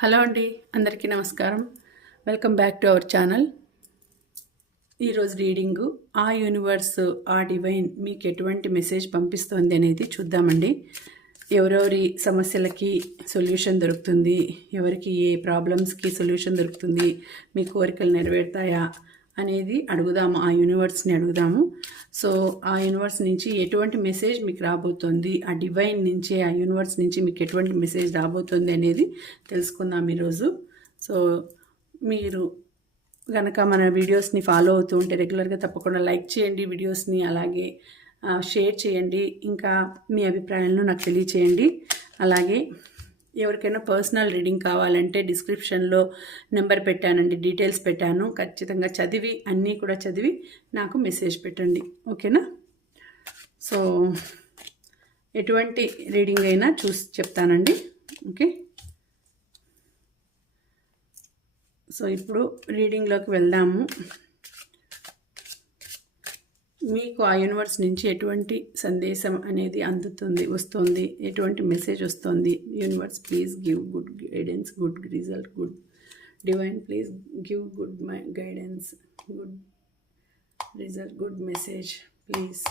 Hello అండి అందరికీ నమస్కారం. Welcome back to our channel ఈరోజు రీడింగు ఆ యూనివర్స్ ఆ డివైన్ మీకు ఎటువంటి మెసేజ్ పంపిస్తోంది అనేది చూద్దామండి. ఎవరెవరి సమస్యలకి సొల్యూషన్ దొరుకుతుంది ఎవరికి ఏ ప్రాబ్లమ్స్కి సొల్యూషన్ దొరుకుతుంది మీ కోరికలు నెరవేరుతాయా అనేది అడుగుదాము ఆ యూనివర్స్ని అడుగుదాము. సో ఆ యూనివర్స్ నుంచి ఎటువంటి మెసేజ్ మీకు రాబోతుంది? ఆ డివైన్ నుంచి ఆ యూనివర్స్ నుంచి మీకు ఎటువంటి మెసేజ్ రాబోతుంది అనేది తెలుసుకుందాం ఈరోజు. సో మీరు కనుక మన వీడియోస్ని ఫాలో అవుతూ ఉంటే రెగ్యులర్గా తప్పకుండా లైక్ చేయండి వీడియోస్ని అలాగే షేర్ చేయండి. ఇంకా మీ అభిప్రాయాలను నాకు తెలియచేయండి. అలాగే ఎవరికైనా పర్సనల్ రీడింగ్ కావాలంటే డిస్క్రిప్షన్లో నెంబర్ పెట్టానండి డీటెయిల్స్ పెట్టాను. ఖచ్చితంగా చదివి అన్నీ కూడా చదివి నాకు మెసేజ్ పెట్టండి. ఓకేనా? సో ఎటువంటి రీడింగ్ అయినా చూసి చెప్తానండి. ఓకే? సో ఇప్పుడు రీడింగ్లోకి వెళ్దాము. మీకు ఆ యూనివర్స్ నుంచి ఎటువంటి సందేశం అనేది అందుతుంది వస్తుంది? ఎటువంటి మెసేజ్ వస్తుంది? Universe please give good guidance good result good divine please give good my guidance good result good message please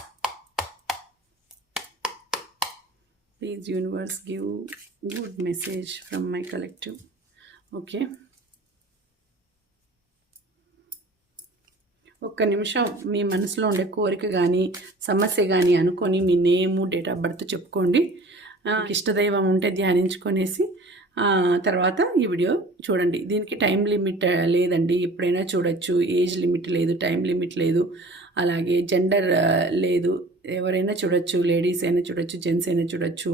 please universe give good message from my collective okay ఒక్క నిమిషం మీ మనసులో ఉండే కోరిక కానీ సమస్య కానీ అనుకొని మీ నేము డేట్ ఆఫ్ బర్త్ చెప్పుకోండి. ఇష్టదైవం ఉంటే ధ్యానించుకొనేసి తర్వాత ఈ వీడియో చూడండి. దీనికి టైం లిమిట్ లేదండి. ఎప్పుడైనా చూడొచ్చు. ఏజ్ లిమిట్ లేదు టైం లిమిట్ లేదు. అలాగే జెండర్ లేదు. ఎవరైనా చూడొచ్చు. లేడీస్ అయినా చూడొచ్చు. జెంట్స్ అయినా చూడొచ్చు.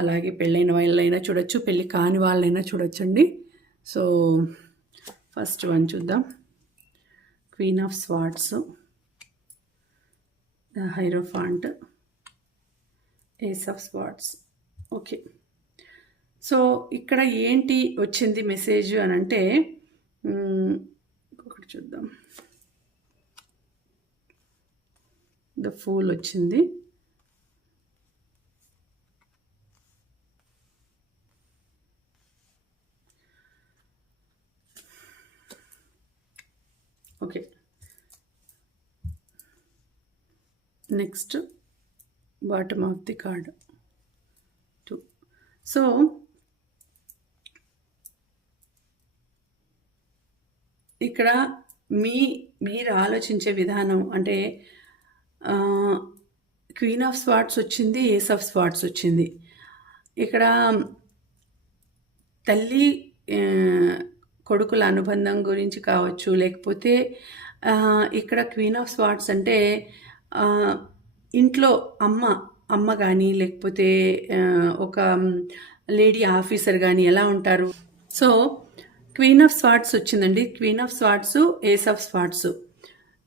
అలాగే పెళ్ళైన వాళ్ళైనా చూడొచ్చు. పెళ్ళి కాని వాళ్ళైనా చూడొచ్చండి. సో ఫస్ట్ వన్ చూద్దాం. Queen of swords the hierophant ace of swords okay so ఇక్కడ ఏంటి వచ్చింది మెసేజ్ అని అంటే ఒకటి చూద్దాం. ద ఫూల్ వచ్చింది okay next bottom of the card. Two so ఇక్కడ మీ మీరు ఆలోచించే విధానం అంటే క్వీన్ ఆఫ్ స్వాట్స్ వచ్చింది ఏస్ ఆఫ్ స్వాట్స్ వచ్చింది. ఇక్కడ తల్లి కొడుకుల అనుబంధం గురించి కావచ్చు లేకపోతే ఇక్కడ క్వీన్ ఆఫ్ స్వాట్స్ అంటే ఇంట్లో అమ్మ అమ్మ కానీ లేకపోతే ఒక లేడీ ఆఫీసర్ కానీ ఎలా ఉంటారు? సో క్వీన్ ఆఫ్ స్వాట్స్ వచ్చిందండి. Queen of swords ace of swords.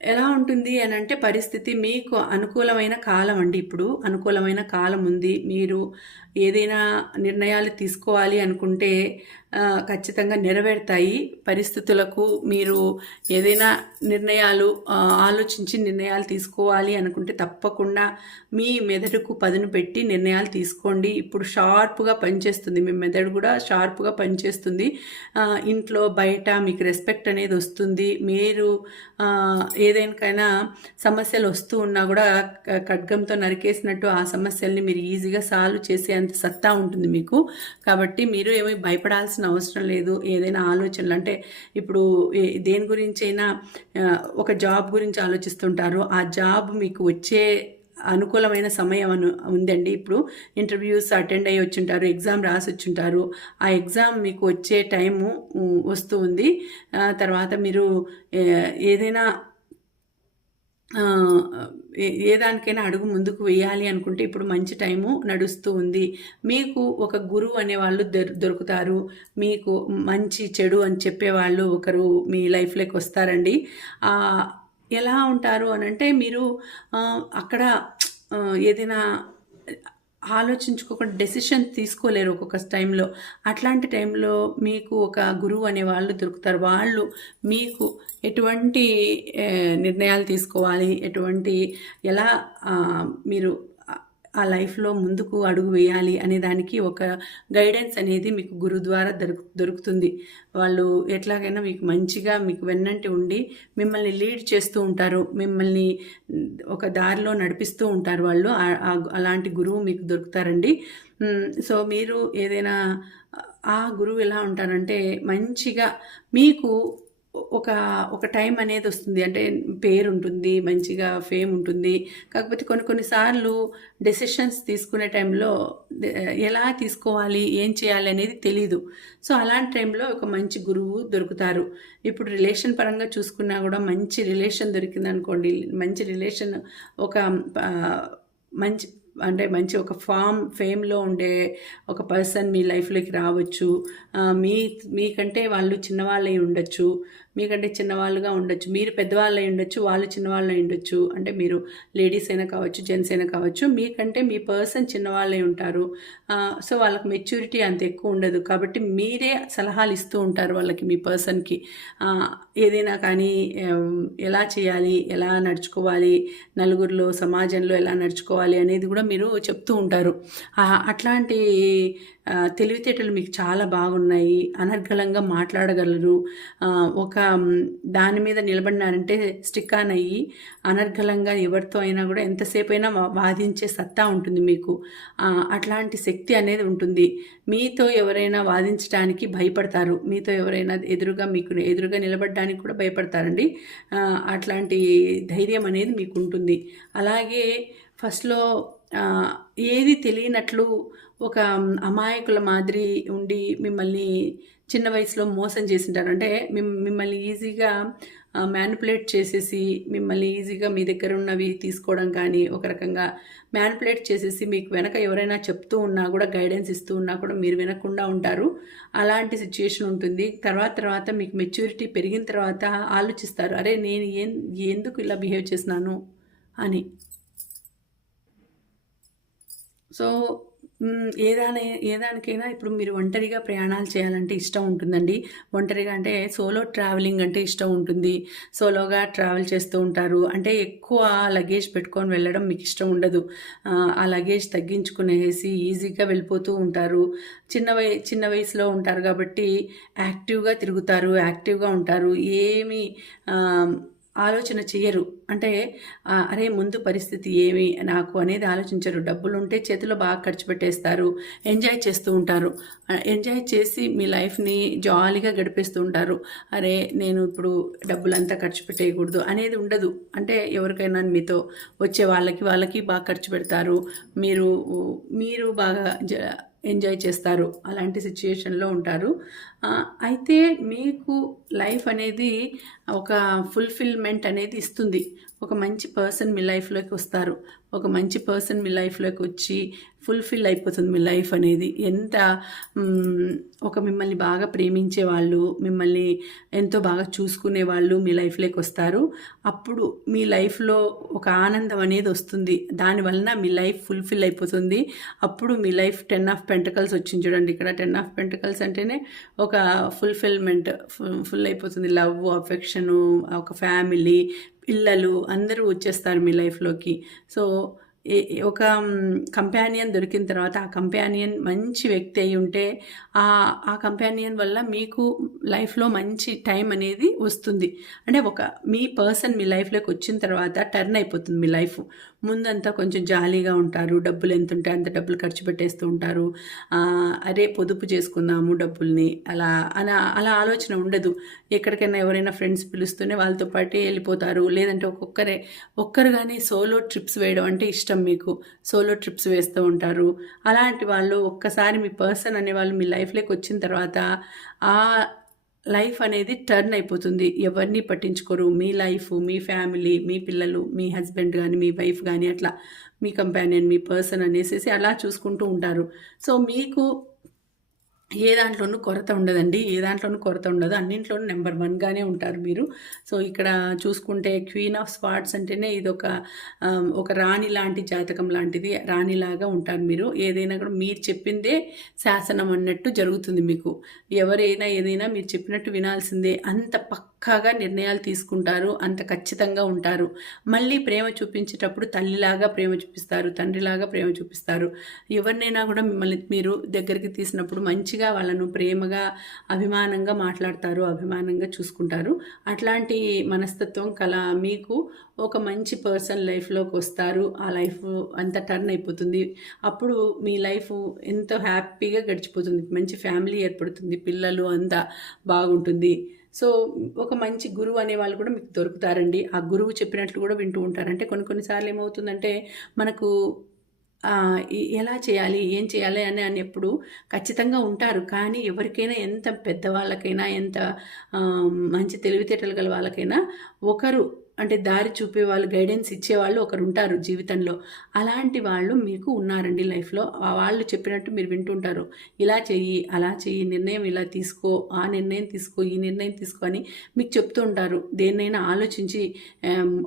ఎలా ఉంటుంది అని అంటే పరిస్థితి మీకు అనుకూలమైన కాలం అండి ఇప్పుడు. అనుకూలమైన కాలం ఉంది. మీరు ఏదైనా నిర్ణయాలు తీసుకోవాలి అనుకుంటే ఖచ్చితంగా నెరవేరుతాయి. పరిస్థితులకు మీరు ఏదైనా నిర్ణయాలు ఆలోచించి నిర్ణయాలు తీసుకోవాలి అనుకుంటే తప్పకుండా మీ మెదడుకు పదును పెట్టి నిర్ణయాలు తీసుకోండి. ఇప్పుడు షార్ప్గా పనిచేస్తుంది. మీ మెదడు కూడా షార్ప్గా పనిచేస్తుంది. ఇంట్లో బయట మీకు రెస్పెక్ట్ అనేది వస్తుంది. మీరు ఆ, ఏదైనాకైనా సమస్యలు వస్తూ ఉన్నా కూడా ఖడ్గంతో నరికేసినట్టు ఆ సమస్యల్ని మీరు ఈజీగా సాల్వ్ చేసే అంత సత్తా ఉంటుంది మీకు. కాబట్టి మీరు ఏమీ భయపడాల్సిన అవసరం లేదు. ఏదైనా ఆలోచనలు అంటే ఇప్పుడు దేని గురించి అయినా ఒక జాబ్ గురించి ఆలోచిస్తుంటారు. ఆ జాబ్ మీకు వచ్చే అనుకూలమైన సమయం అను ఉందండి. ఇప్పుడు ఇంటర్వ్యూస్ అటెండ్ అయ్యి వచ్చుంటారు ఎగ్జామ్ రాసి వచ్చుంటారు. ఆ ఎగ్జామ్ మీకు వచ్చే టైము వస్తూ ఉంది. తర్వాత మీరు ఏదైనా ఏ ఏ దానికైనా అడుగు ముందుకు వేయాలి అనుకుంటే ఇప్పుడు మంచి టైము నడుస్తూ ఉంది. మీకు ఒక గురువు అనేవాళ్ళు దొరు దొరుకుతారు. మీకు మంచి చెడు అని చెప్పేవాళ్ళు ఒకరు మీ లైఫ్లోకి వస్తారండి. ఎలా ఉంటారు అని అంటే మీరు అక్కడ ఏదైనా ఆలోచించుకోకుండా డెసిషన్ తీసుకోలేరు ఒక్కొక్క టైంలో అట్లాంటి టైంలో మీకు ఒక గురువు అనే వాళ్ళు దొరుకుతారు. వాళ్ళు మీకు ఎటువంటి నిర్ణయాలు తీసుకోవాలి? ఎటువంటి ఎలా మీరు ఆ లైఫ్లో ముందుకు అడుగు వేయాలి అనే దానికి ఒక గైడెన్స్ అనేది మీకు గురు ద్వారా దొరుకు దొరుకుతుంది. వాళ్ళు ఎట్లాగైనా మీకు మంచిగా మీకు వెన్నంటి ఉండి మిమ్మల్ని లీడ్ చేస్తూ ఉంటారు. మిమ్మల్ని ఒక దారిలో నడిపిస్తూ ఉంటారు వాళ్ళు. అలాంటి గురువు మీకు దొరుకుతారండి. సో మీరు ఏదైనా ఆ గురువు ఎలా ఉంటారంటే మంచిగా మీకు ఒక ఒక టైం అనేది వస్తుంది. అంటే పేరు ఉంటుంది మంచిగా ఫేమ్ ఉంటుంది. కాకపోతే కొన్ని కొన్నిసార్లు డెసిషన్స్ తీసుకునే టైంలో ఎలా తీసుకోవాలి ఏం చేయాలి అనేది తెలీదు. సో అలాంటి టైంలో ఒక మంచి గురువు దొరుకుతారు. ఇప్పుడు రిలేషన్ పరంగా చూసుకున్నా కూడా మంచి రిలేషన్ దొరికింది అనుకోండి మంచి రిలేషన్ ఒక మంచి అంటే మంచి ఒక ఫామ్ ఫేమ్లో ఉండే ఒక పర్సన్ మీ లైఫ్లోకి రావచ్చు. మీ మీకంటే వాళ్ళు చిన్నవాళ్ళై ఉండొచ్చు. మీకంటే చిన్నవాళ్ళుగా ఉండొచ్చు. మీరు పెద్దవాళ్ళు అయి ఉండొచ్చు వాళ్ళు చిన్నవాళ్ళు అయి ఉండొచ్చు. అంటే మీరు లేడీస్ అయినా కావచ్చు జెంట్స్ అయినా కావచ్చు మీకంటే మీ పర్సన్ చిన్నవాళ్ళై ఉంటారు. సో వాళ్ళకి మెచ్యూరిటీ అంత ఎక్కువ ఉండదు. కాబట్టి మీరే సలహాలు ఇస్తూ ఉంటారు వాళ్ళకి మీ పర్సన్కి. ఏదైనా కానీ ఎలా చేయాలి ఎలా నడుచుకోవాలి నలుగురిలో సమాజంలో ఎలా నడుచుకోవాలి అనేది కూడా మీరు చెప్తూ ఉంటారు. అట్లాంటి తెలివితేటలు మీకు చాలా బాగున్నాయి. అనర్గళంగా మాట్లాడగలరు. ఒక దాని మీద నిలబడినారంటే స్టిక్ ఆన్ అయ్యి అనర్గళంగా ఎవరితో అయినా కూడా ఎంతసేపు అయినా వాదించే సత్తా ఉంటుంది మీకు. అట్లాంటి శక్తి అనేది ఉంటుంది. మీతో ఎవరైనా వాదించడానికి భయపడతారు. మీతో ఎవరైనా ఎదురుగా మీకు ఎదురుగా నిలబడడానికి కూడా భయపడతారండి. అట్లాంటి ధైర్యం అనేది మీకు ఉంటుంది అలాగే ఫస్ట్లో ఏది తెలియనట్లు ఒక అమాయకుల మాదిరి ఉండి మిమ్మల్ని చిన్న వయసులో మోసం చేసింటారు. అంటే మిమ్మల్ని ఈజీగా మ్యానిపులేట్ చేసేసి మిమ్మల్ని ఈజీగా మీ దగ్గర ఉన్నవి తీసుకోవడం కానీ ఒక రకంగా మ్యానిపులేట్ చేసేసి మీకు వెనక ఎవరైనా చెప్తూ ఉన్నా కూడా గైడెన్స్ ఇస్తూ ఉన్నా కూడా మీరు వినకుండా ఉంటారు. అలాంటి సిచ్యుయేషన్ ఉంటుంది. తర్వాత తర్వాత మీకు మెచ్యూరిటీ పెరిగిన తర్వాత ఆలోచిస్తారు. అరే నేను ఎందుకు ఇలా బిహేవ్ చేసినాను అని. సో ఏదాని ఏదానికైనా ఇప్పుడు మీరు ఒంటరిగా ప్రయాణాలు చేయాలంటే ఇష్టం ఉంటుందండి. ఒంటరిగా అంటే సోలో ట్రావెలింగ్ అంటే ఇష్టం ఉంటుంది. సోలోగా ట్రావెల్ చేస్తూ ఉంటారు. అంటే ఎక్కువ లగేజ్ పెట్టుకొని వెళ్ళడం మీకు ఇష్టం ఉండదు. ఆ లగేజ్ తగ్గించుకునేసి ఈజీగా వెళ్ళిపోతూ ఉంటారు. చిన్న వయ చిన్న వయసులో ఉంటారు కాబట్టి యాక్టివ్గా తిరుగుతారు యాక్టివ్గా ఉంటారు. ఏమి ఆలోచన చేయరు అంటే అరే ముందు పరిస్థితి ఏమి? నాకు అనేది ఆలోచించరు. డబ్బులు ఉంటే చేతిలో బాగా ఖర్చు పెట్టేస్తారు. ఎంజాయ్ చేస్తూ ఉంటారు. ఎంజాయ్ చేసి మీ లైఫ్ని జాలీగా గడిపేస్తూ ఉంటారు. అరే నేను ఇప్పుడు డబ్బులంతా ఖర్చు పెట్టేయకూడదు అనేది ఉండదు. అంటే ఎవరికైనా మీతో వచ్చే వాళ్ళకి వాళ్ళకి బాగా ఖర్చు పెడతారు. మీరు మీరు బాగా ఎంజాయ్ చేస్తారు. అలాంటి సిచ్యుయేషన్లో ఉంటారు. అయితే మీకు లైఫ్ అనేది ఒక ఫుల్ఫిల్మెంట్ అనేది ఇస్తుంది. ఒక మంచి పర్సన్ మీ లైఫ్లోకి వస్తారు. ఒక మంచి పర్సన్ మీ లైఫ్లోకి వచ్చి ఫుల్ఫిల్ అయిపోతుంది మీ లైఫ్ అనేది. ఎంత ఒక మిమ్మల్ని బాగా ప్రేమించే వాళ్ళు మిమ్మల్ని ఎంతో బాగా చూసుకునే వాళ్ళు మీ లైఫ్లోకి వస్తారు. అప్పుడు మీ లైఫ్లో ఒక ఆనందం అనేది వస్తుంది. దానివలన మీ లైఫ్ ఫుల్ఫిల్ అయిపోతుంది. అప్పుడు మీ లైఫ్ టెన్ ఆఫ్ పెంటకల్స్ వచ్చింది చూడండి ఇక్కడ. టెన్ ఆఫ్ పెంటకల్స్ అంటేనే ఒక ఫుల్ఫిల్మెంట్ ఫుల్ అయిపోతుంది. లవ్ అఫెక్షను ఒక ఫ్యామిలీ పిల్లలు అందరూ వచ్చేస్తారు మీ లైఫ్లోకి. సో ఒక కంపానియన్ దొరికిన తర్వాత ఆ కంపానియన్ మంచి వ్యక్తి అయి ఉంటే ఆ ఆ కంపానియన్ వల్ల మీకు లైఫ్లో మంచి టైం అనేది వస్తుంది. అంటే ఒక మీ పర్సన్ మీ లైఫ్లోకి వచ్చిన తర్వాత టర్న్ అయిపోతుంది మీ లైఫ్ ముందంతా కొంచెం జాలీగా ఉంటారు డబ్బులు ఎంత ఉంటే అంత డబ్బులు ఖర్చు పెట్టేస్తూ ఉంటారు. అరే పొదుపు చేసుకుందాము డబ్బుల్ని అలా అలా అలా ఆలోచన ఉండదు. ఎక్కడికైనా ఎవరైనా ఫ్రెండ్స్ పిలుస్తూనే వాళ్ళతో పాటే వెళ్ళిపోతారు. లేదంటే ఒక్కొక్కరే ఒక్కరుగానే సోలో ట్రిప్స్ వేయడం అంటే ఇష్టం మీకు? సోలో ట్రిప్స్ వేస్తూ ఉంటారు. అలాంటి వాళ్ళు ఒక్కసారి మీ పర్సన్ అనే వాళ్ళు మీ లైఫ్లోకి వచ్చిన తర్వాత ఆ లైఫ్ అనేది టర్న్ అయిపోతుంది. ఎవరిని పట్టించుకోరు. మీ లైఫ్ మీ ఫ్యామిలీ మీ పిల్లలు మీ హస్బెండ్ కానీ మీ వైఫ్ కానీ అట్లా మీ కంపానియన్ మీ పర్సన్ అనేసి అలా చూసుకుంటూ ఉంటారు. సో మీకు ఏ దాంట్లోనూ కొరత ఉండదండి. ఏ దాంట్లోనూ కొరత ఉండదు. అన్నింట్లోనూ నెంబర్ వన్గానే ఉంటారు మీరు. సో ఇక్కడ చూసుకుంటే క్వీన్ ఆఫ్ స్పాట్స్ అంటేనే ఇది ఒక ఒక రాణి లాంటి జాతకం లాంటిది. రాణిలాగా ఉంటారు మీరు. ఏదైనా కూడా మీరు చెప్పిందే శాసనం అన్నట్టు జరుగుతుంది మీకు. ఎవరైనా ఏదైనా మీరు చెప్పినట్టు వినాల్సిందే. అంత పక్క పక్కాగా నిర్ణయాలు తీసుకుంటారు అంత ఖచ్చితంగా ఉంటారు. మళ్ళీ ప్రేమ చూపించేటప్పుడు తల్లిలాగా ప్రేమ చూపిస్తారు తండ్రిలాగా ప్రేమ చూపిస్తారు. ఎవరినైనా కూడా మిమ్మల్ని మీరు దగ్గరికి తీసినప్పుడు మంచిగా వాళ్ళను ప్రేమగా అభిమానంగా మాట్లాడతారు అభిమానంగా చూసుకుంటారు. అట్లాంటి మనస్తత్వం కల మీకు ఒక మంచి పర్సన్ లైఫ్లోకి వస్తారు. ఆ లైఫ్ అంత టర్న్ అయిపోతుంది. అప్పుడు మీ లైఫ్ ఎంతో హ్యాపీగా గడిచిపోతుంది. మంచి ఫ్యామిలీ ఏర్పడుతుంది. పిల్లలు అంతా బాగుంటుంది. సో ఒక మంచి గురువు అనే వాళ్ళు కూడా మీకు దొరుకుతారండి. ఆ గురువు చెప్పినట్లు కూడా వింటూ ఉంటారు. అంటే కొన్ని కొన్నిసార్లు ఏమవుతుందంటే మనకు ఎలా చేయాలి ఏం చేయాలి అని అని ఎప్పుడు ఖచ్చితంగా ఉంటారు. కానీ ఎవరికైనా ఎంత పెద్దవాళ్ళకైనా ఎంత మంచి తెలివితేటలు గల వాళ్ళకైనా ఒకరు అంటే దారి చూపే వాళ్ళు గైడెన్స్ ఇచ్చేవాళ్ళు ఒకరు ఉంటారు జీవితంలో. అలాంటి వాళ్ళు మీకు ఉన్నారండి లైఫ్లో. వాళ్ళు చెప్పినట్టు మీరు వింటుంటారు. ఇలా చెయ్యి అలా చెయ్యి నిర్ణయం ఇలా తీసుకో ఆ నిర్ణయం తీసుకో ఈ నిర్ణయం తీసుకో అని మీకు చెప్తూ ఉంటారు దేన్నైనా ఆలోచించి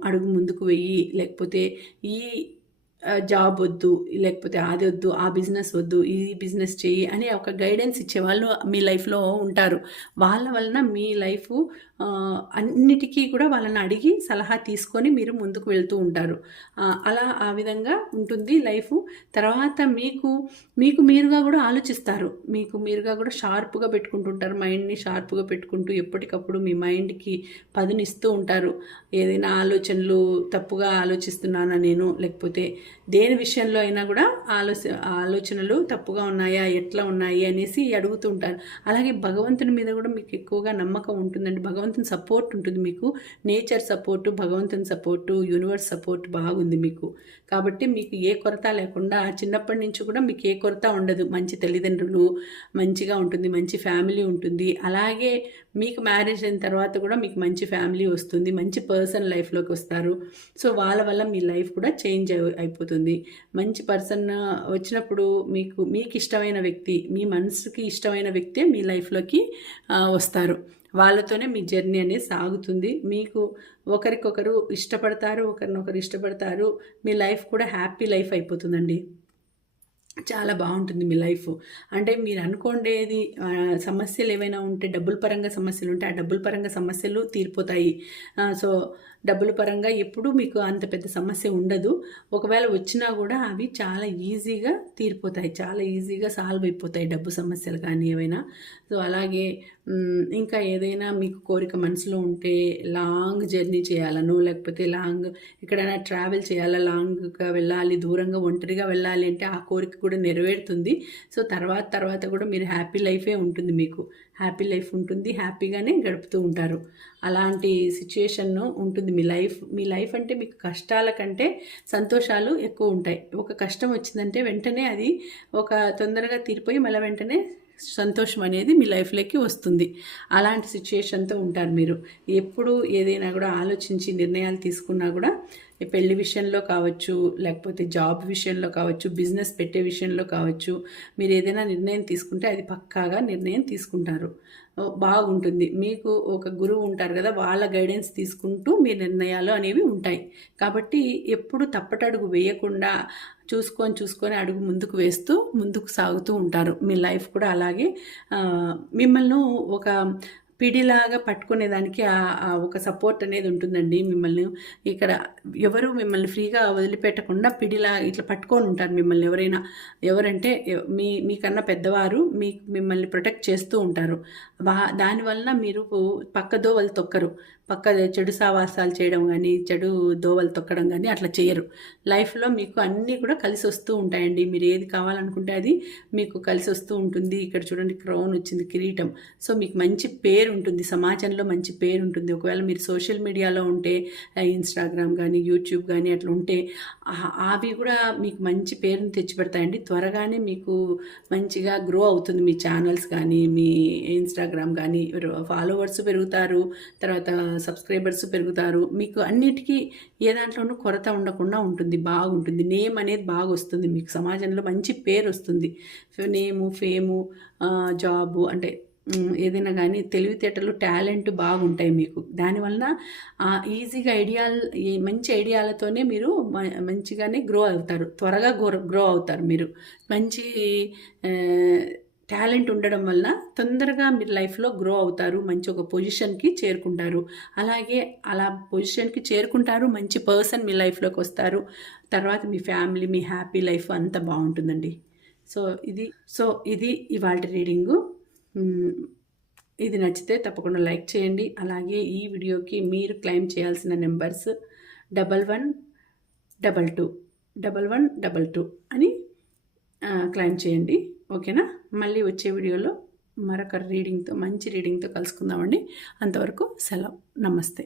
అడుగు ముందుకు వెయ్యి. లేకపోతే ఈ జాబ్ వద్దు లేకపోతే అది వద్దు ఆ బిజినెస్ వద్దు ఈ బిజినెస్ చెయ్యి అని ఒక గైడెన్స్ ఇచ్చే వాళ్ళు మీ లైఫ్లో ఉంటారు. వాళ్ళ వలన మీ లైఫ్ అన్నిటికీ కూడా వాళ్ళని అడిగి సలహా తీసుకొని మీరు ముందుకు వెళ్తూ ఉంటారు. అలా ఆ విధంగా ఉంటుంది లైఫ్. తర్వాత మీకు మీకు మీరుగా కూడా ఆలోచిస్తారు. మీకు మీరుగా కూడా షార్ప్గా పెట్టుకుంటుంటారు. మైండ్ని షార్ప్గా పెట్టుకుంటూ ఎప్పటికప్పుడు మీ మైండ్కి పదునిస్తూ ఉంటారు. ఏదైనా ఆలోచనలు తప్పుగా ఆలోచిస్తున్నానా నేను? లేకపోతే దేని విషయంలో అయినా కూడా ఆలోచ ఆలోచనలు తప్పుగా ఉన్నాయా ఎట్లా ఉన్నాయి అనేసి అడుగుతూ ఉంటారు. అలాగే భగవంతుని మీద కూడా మీకు ఎక్కువగా నమ్మకం ఉంటుందండి. భగవంతుని సపోర్ట్ ఉంటుంది మీకు. నేచర్ సపోర్టు భగవంతుని సపోర్టు యూనివర్స్ సపోర్ట్ బాగుంది మీకు. కాబట్టి మీకు ఏ కొరత లేకుండా చిన్నప్పటి నుంచి కూడా మీకు ఏ కొరత ఉండదు. మంచి తల్లిదండ్రులు మంచిగా ఉంటుంది మంచి ఫ్యామిలీ ఉంటుంది. అలాగే మీకు మ్యారేజ్ అయిన తర్వాత కూడా మీకు మంచి ఫ్యామిలీ వస్తుంది మంచి పర్సన్ లైఫ్లోకి వస్తారు. సో వాళ్ళ వల్ల మీ లైఫ్ కూడా చేంజ్ అయిపోతుంది. మంచి పర్సన్ వచ్చినప్పుడు మీకు మీకు ఇష్టమైన వ్యక్తి మీ మనసుకి ఇష్టమైన వ్యక్తే మీ లైఫ్లోకి వస్తారు. వాళ్ళతోనే మీ జర్నీ అనేది సాగుతుంది. మీకు ఒకరికొకరు ఇష్టపడతారు ఒకరినొకరు ఇష్టపడతారు. మీ లైఫ్ కూడా హ్యాపీ లైఫ్ అయిపోతుందండి. చాలా బాగుంటుంది మీ లైఫ్. అంటే మీరు అనుకోండేది సమస్యలు ఏవైనా ఉంటే డబ్బుల పరంగా సమస్యలు ఉంటే ఆ డబ్బుల పరంగా సమస్యలు తీరిపోతాయి. సో డబ్బుల పరంగా ఎప్పుడూ మీకు అంత పెద్ద సమస్య ఉండదు. ఒకవేళ వచ్చినా కూడా అవి చాలా ఈజీగా తీరిపోతాయి. చాలా ఈజీగా సాల్వ్ అయిపోతాయి డబ్బు సమస్యలు కానీ ఏవైనా. సో అలాగే ఇంకా ఏదైనా మీకు కోరిక మనసులో ఉంటే లాంగ్ జర్నీ చేయాలను లేకపోతే లాంగ్ ఎక్కడైనా ట్రావెల్ చేయాలా లాంగ్గా వెళ్ళాలి దూరంగా ఒంటరిగా వెళ్ళాలి అంటే ఆ కోరిక కూడా నెరవేరుతుంది. సో తర్వాత తర్వాత కూడా మీరు హ్యాపీ లైఫే ఉంటుంది మీకు. హ్యాపీ లైఫ్ ఉంటుంది హ్యాపీగానే గడుపుతూ ఉంటారు. అలాంటి సిచ్యుయేషన్ ఉంటుంది మీ లైఫ్. మీ లైఫ్ అంటే మీకు కష్టాల కంటే సంతోషాలు ఎక్కువ ఉంటాయి. ఒక కష్టం వచ్చిందంటే వెంటనే అది ఒక తొందరగా తీరిపోయి మళ్ళీ వెంటనే సంతోషం అనేది మీ లైఫ్లోకి వస్తుంది. అలాంటి సిచ్యుయేషన్తో ఉంటారు మీరు. ఎప్పుడు ఏదైనా కూడా ఆలోచించి నిర్ణయాలు తీసుకున్నా కూడా పెళ్ళి విషయంలో కావచ్చు లేకపోతే జాబ్ విషయంలో కావచ్చు బిజినెస్ పెట్టే విషయంలో కావచ్చు మీరు ఏదైనా నిర్ణయం తీసుకుంటే అది పక్కాగా నిర్ణయం తీసుకుంటారు. బాగుంటుంది. మీకు ఒక గురువు ఉంటారు కదా వాళ్ళ గైడెన్స్ తీసుకుంటూ మీ నిర్ణయాలు అనేవి ఉంటాయి. కాబట్టి ఎప్పుడు తప్పటడుగు వేయకుండా చూసుకొని చూసుకొని అడుగు ముందుకు వేస్తూ ముందుకు సాగుతూ ఉంటారు. మీ లైఫ్ కూడా అలాగే మిమ్మల్ని ఒక పిడిలాగా పట్టుకునేదానికి ఒక సపోర్ట్ అనేది ఉంటుందండి మిమ్మల్ని. ఇక్కడ ఎవరు మిమ్మల్ని ఫ్రీగా వదిలిపెట్టకుండా పిడిలా ఇట్లా పట్టుకొని ఉంటారు మిమ్మల్ని ఎవరైనా. ఎవరంటే మీ మీకన్నా పెద్దవారు మీ మిమ్మల్ని ప్రొటెక్ట్ చేస్తూ ఉంటారు. దానివల్ల మీరు పక్క దోవలు తొక్కరు. పక్క చెడు సావాసాలు చేయడం కానీ చెడు దోవలు తొక్కడం కానీ అట్లా చేయరు. లైఫ్లో మీకు అన్నీ కూడా కలిసి వస్తూ ఉంటాయండి. మీరు ఏది కావాలనుకుంటే అది మీకు కలిసి వస్తూ ఉంటుంది. ఇక్కడ చూడండి క్రౌన్ వచ్చింది కిరీటం. సో మీకు మంచి పేరు ఉంటుంది సమాజంలో మంచి పేరు ఉంటుంది ఒకవేళ మీరు సోషల్ మీడియాలో ఉంటే ఇన్స్టాగ్రామ్ కానీ యూట్యూబ్ కానీ అట్లా ఉంటే అవి కూడా మీకు మంచి పేరుని తెచ్చిపెడతాయండి. త్వరగానే మీకు మంచిగా గ్రో అవుతుంది మీ ఛానల్స్ కానీ మీ ఇన్స్టాగ్రామ్ కానీ ఫాలోవర్స్ పెరుగుతారు తర్వాత సబ్స్క్రైబర్స్ పెరుగుతారు. మీకు అన్నిటికీ ఏ దాంట్లోనూ కొరత ఉండకుండా ఉంటుంది బాగుంటుంది. నేమ్ అనేది బాగా వస్తుంది మీకు. సమాజంలో మంచి పేరు వస్తుంది నేము ఫేము జాబు అంటే ఏదైనా కానీ తెలివితేటలు టాలెంట్ బాగుంటాయి మీకు. దానివలన ఈజీగా ఐడియాలు మంచి ఐడియాలతోనే మీరు మంచిగానే గ్రో అవుతారు. త్వరగా గ్రో గ్రో అవుతారు మీరు. మంచి టాలెంట్ ఉండడం వలన తొందరగా మీరు లైఫ్లో గ్రో అవుతారు మంచి ఒక పొజిషన్కి చేరుకుంటారు. అలాగే అలా పొజిషన్కి చేరుకుంటారు మంచి పర్సన్ మీ లైఫ్లోకి వస్తారు. తర్వాత మీ ఫ్యామిలీ మీ హ్యాపీ లైఫ్ అంతా బాగుంటుందండి. సో ఇది సో ఇది ఇవాళ రీడింగు. ఇది నచ్చితే తప్పకుండా లైక్ చేయండి. అలాగే ఈ వీడియోకి మీరు క్లెయిమ్ చేయాల్సిన numbers double one double two double one double two అని క్లైమ్ క్లెయిమ్ చేయండి. ఓకేనా? మళ్ళీ వచ్చే వీడియోలో మరొక రీడింగ్తో మంచి రీడింగ్తో కలుసుకుందామండి. అంతవరకు సెలవు. నమస్తే.